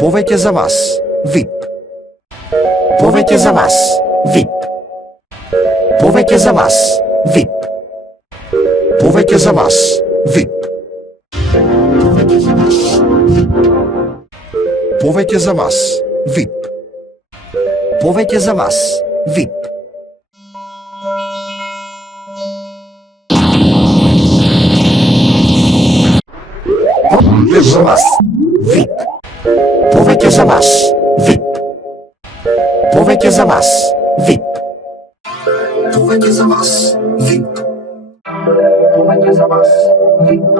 Повеќе за вас. VIP. Повеќе за вас. VIP. Повеќе за вас. VIP. Повеќе за вас. VIP. Повеќе за вас. VIP. Повеќе за вас. VIP. Повеќе за вас. VIP. Повеќе за вас. VIP. Повеќе за вас. VIP. Повеќе за вас. VIP. Повеќе за вас. VIP. Повеќе за вас. VIP.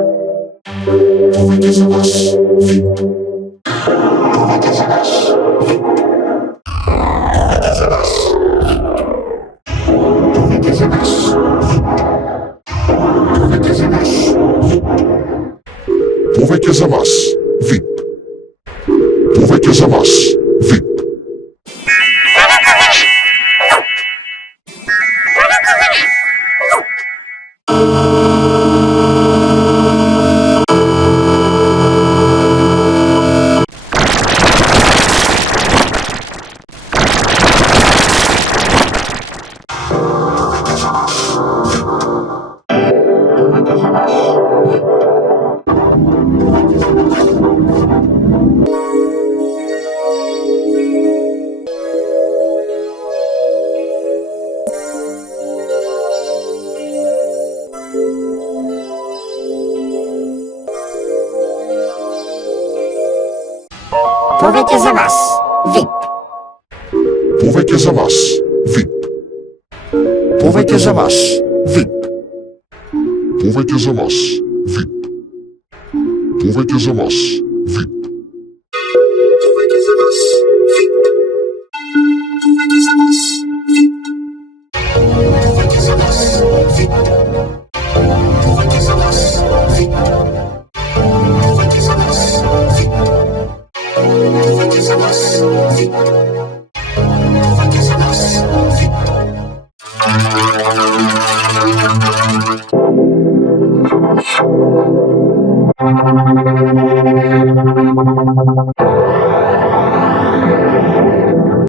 Повеќе за вас. VIP. Повеќе за вас. Повеќе за вас. Повеќе за вас. VIP. Повеќе за вас. VIP. Повеќе за вас. VIP. Повеќе за вас. VIP. Повеќе за вас. VIP. Повеќе за вас. VIP. Повеќе за вас. VIP. Повеќе за вас. VIP. Повеќе за вас. VIP. Повеќе за вас. VIP. Повеќе за вас. VIP. Повеќе за вас. VIP. Повеќе за вас. VIP. Повеќе за вас. VIP.